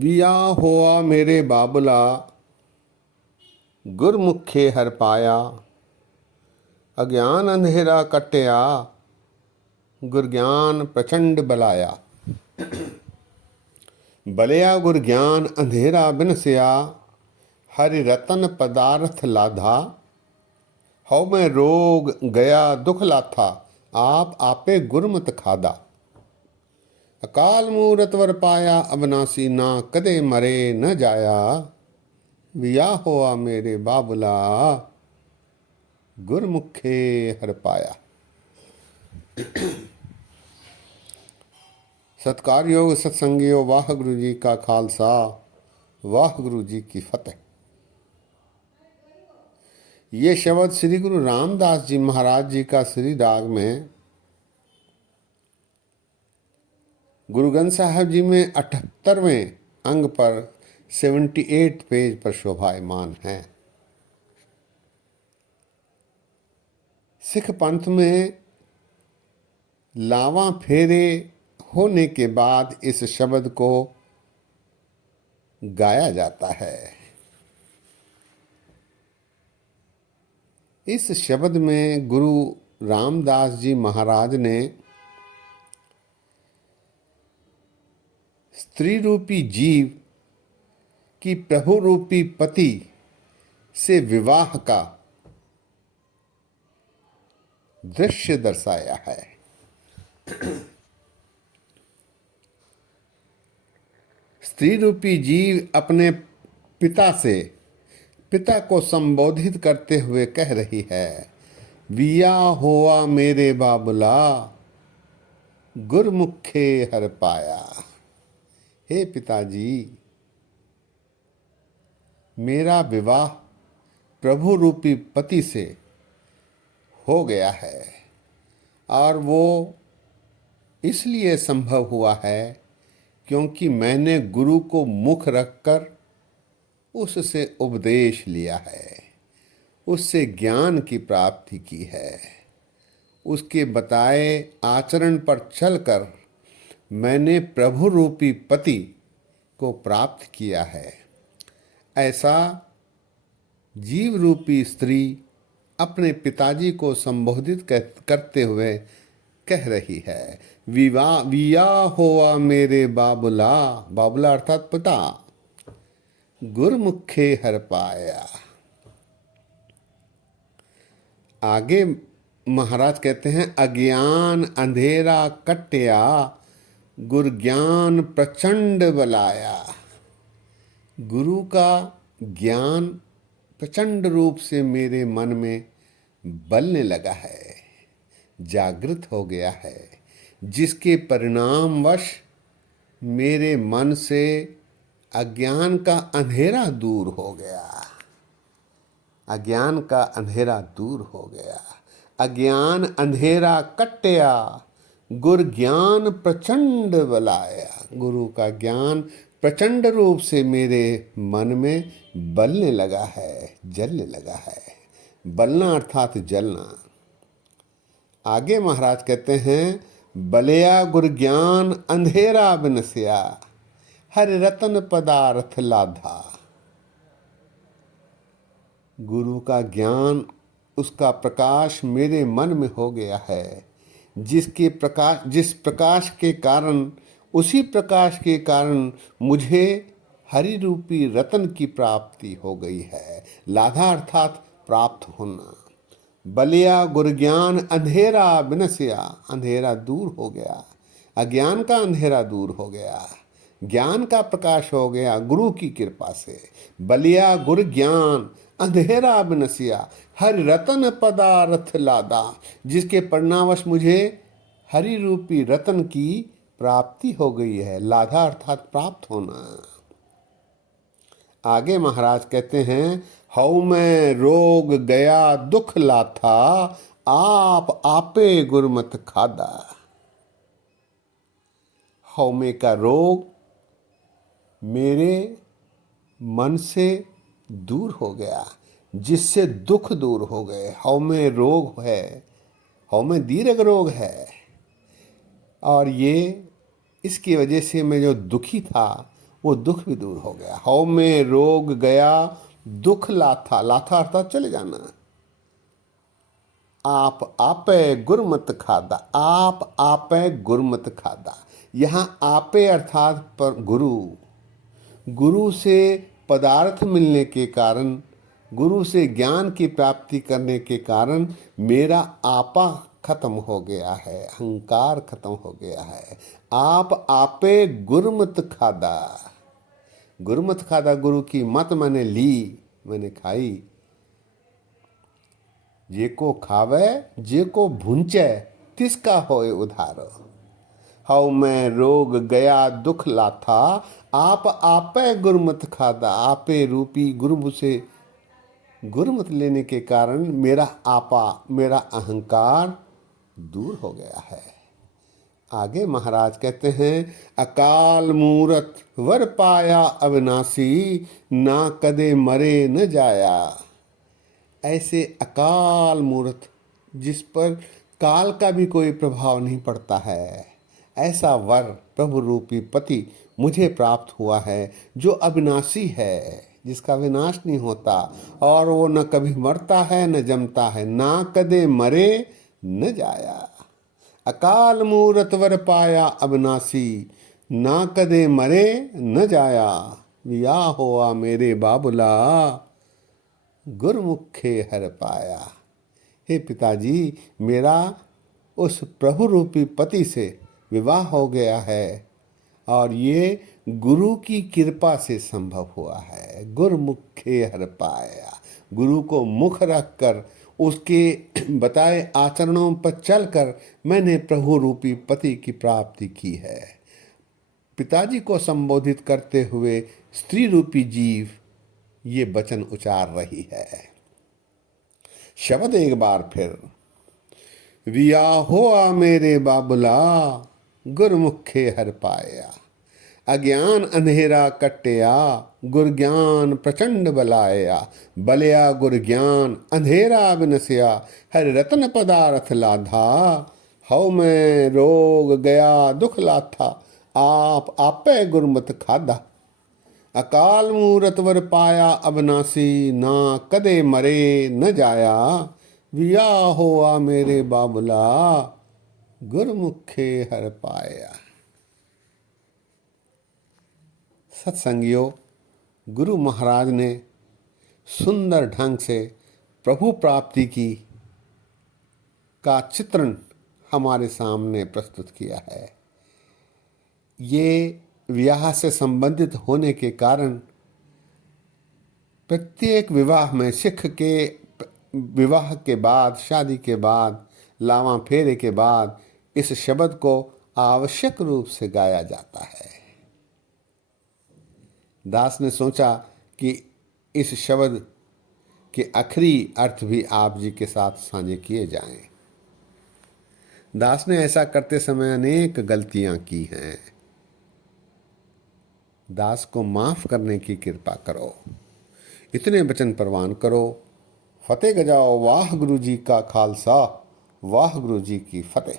विया होआ मेरे बाबुला, गुरमुखे हर पाया। अज्ञान अंधेरा कट्या, गुर ज्ञान प्रचंड बलाया। बलिया गुर ज्ञान अंधेरा बिनसिया, हरि रतन पदार्थ लाधा। हौ मैं रोग गया दुख लाथा, आप आपे गुरमत खादा। अकाल मूरत वर पाया, अबनासी ना कदे मरे न जाया। विया होआ मेरे बाबुला, गुरमुखे हर पाया। सत्कारयोग सत्संगियो, वाह गुरु जी का खालसा, वाह गुरु जी की फतेह। ये शब्द श्री गुरु रामदास जी महाराज जी का श्री राग में गुरु ग्रंथ साहब जी में 78वें अंग पर 78 पेज पर शोभायमान है। सिख पंथ में लावा फेरे होने के बाद इस शब्द को गाया जाता है। इस शब्द में गुरु रामदास जी महाराज ने स्त्री रूपी जीव की प्रभु रूपी पति से विवाह का दृश्य दर्शाया है। स्त्री रूपी जीव अपने पिता को संबोधित करते हुए कह रही है, विया होआ मेरे बाबुला, गुरमुखे हर पाया। हे पिताजी, मेरा विवाह प्रभु रूपी पति से हो गया है और वो इसलिए संभव हुआ है क्योंकि मैंने गुरु को मुख रखकर उससे उपदेश लिया है, उससे ज्ञान की प्राप्ति की है। उसके बताए आचरण पर चलकर मैंने प्रभु रूपी पति को प्राप्त किया है। ऐसा जीव रूपी स्त्री अपने पिताजी को संबोधित करते हुए कह रही है, विया होआ मेरे बाबुला, बाबुला अर्थात पिता, गुरमुखे हर पाया। आगे महाराज कहते हैं, अज्ञान अंधेरा कट्या, गुर ज्ञान प्रचंड बलाया। गुरु का ज्ञान प्रचंड रूप से मेरे मन में बलने लगा है, जागृत हो गया है, जिसके परिणामवश मेरे मन से अज्ञान का अंधेरा दूर हो गया। अज्ञान का अंधेरा दूर हो गया। अज्ञान अंधेरा कट्या, गुर ज्ञान प्रचंड बलाया। गुरु का ज्ञान प्रचंड रूप से मेरे मन में बलने लगा है, जलने लगा है। बलना अर्थात जलना। आगे महाराज कहते हैं, बलिया गुर ज्ञान अंधेरा बिनसिया, हर रतन पदार्थ लाधा। गुरु का ज्ञान, उसका प्रकाश मेरे मन में हो गया है, जिस प्रकाश के कारण, उसी प्रकाश के कारण मुझे हरि रूपी रतन की प्राप्ति हो गई है। लाधा अर्थात प्राप्त होना। बलिया गुर ज्ञान अंधेरा बिनसिया, अंधेरा दूर हो गया, अज्ञान का अंधेरा दूर हो गया, ज्ञान का प्रकाश हो गया गुरु की कृपा से। बलिया गुर ज्ञान अंधेरा बिनसिया, हरि रतन पदार्थ लादा, जिसके परिणामवश मुझे हरि रूपी रतन की प्राप्ति हो गई है। लाधा अर्थात प्राप्त होना। आगे महाराज कहते हैं, हऊ मैं रोग गया दुख लाथा, आप आपे गुरमत खादा। हौमे का रोग मेरे मन से दूर हो गया, जिससे दुख दूर हो गए। हौमे रोग है, हौमे दीर्घ रोग है, और ये इसकी वजह से मैं जो दुखी था वो दुख भी दूर हो गया। हौ में रोग गया दुख लाथा, लाथा अर्थात चले जाना। आप आपे गुरमत खादा, आप आपे गुरमत खादा। यहाँ आपे अर्थात पर गुरु, गुरु से पदार्थ मिलने के कारण, गुरु से ज्ञान की प्राप्ति करने के कारण मेरा आपा खत्म हो गया है, अहंकार खत्म हो गया है। आप आपे गुरमत खादा, गुरमत खादा, गुरु की मत मैंने ली, मैंने खाई। जे को खावे जे को भूंचे तिसका होए उधार। हौ मैं रोग गया दुख लाथा, आप आपे गुरमत खादा। आपे रूपी गुरु से गुरमत लेने के कारण मेरा आपा, मेरा अहंकार दूर हो गया है। आगे महाराज कहते हैं, अकाल मूरत वर पाया अविनाशी, ना कदे मरे न जाया। ऐसे अकाल मूर्त जिस पर काल का भी कोई प्रभाव नहीं पड़ता है, ऐसा वर प्रभु रूपी पति मुझे प्राप्त हुआ है, जो अविनाशी है, जिसका विनाश नहीं होता, और वो न कभी मरता है न जमता है, ना कदे मरे न जाया। अकाल मूरत वर पाया अविनाशी, ना कदे मरे न जाया। विया हुआ मेरे बाबुला, गुरमुखे हर पाया। हे पिताजी, मेरा उस प्रभु रूपी पति से विवाह हो गया है, और ये गुरु की कृपा से संभव हुआ है। गुरमुखे हर पाया, गुरु को मुख रखकर उसके बताए आचरणों पर चलकर मैंने प्रभु रूपी पति की प्राप्ति की है। पिताजी को संबोधित करते हुए स्त्री रूपी जीव ये वचन उचार रही है। शब्द एक बार फिर, विया होआ मेरे बाबुला, गुरमुखे हर पाया। अज्ञान अंधेरा कट्टिया, गुर ज्ञान प्रचंड बलाया। बलिया गुर ज्ञान अंधेरा बिनसिया, हर रत्न पदार्थ लाधा। हौ में रोग गया दुख लाथा, आप आपे गुरमत खादा। अकाल मूरत वर पाया अविनाशी, ना कदे मरे न जाया। विया होआ मेरे बाबुला, गुरमुखे हर पाया। सत्संगियों, गुरु महाराज ने सुंदर ढंग से प्रभु प्राप्ति की का चित्रण हमारे सामने प्रस्तुत किया है। ये विवाह से संबंधित होने के कारण प्रत्येक विवाह में सिख के विवाह के बाद, शादी के बाद, लावा फेरे के बाद इस शब्द को आवश्यक रूप से गाया जाता है। दास ने सोचा कि इस शब्द के आखिरी अर्थ भी आप जी के साथ साझे किए जाएं। दास ने ऐसा करते समय अनेक गलतियां की हैं। दास को माफ करने की कृपा करो। इतने वचन प्रवान करो। फतेह गजाओ। वाह गुरु जी का खालसा, वाह गुरु जी की फतेह।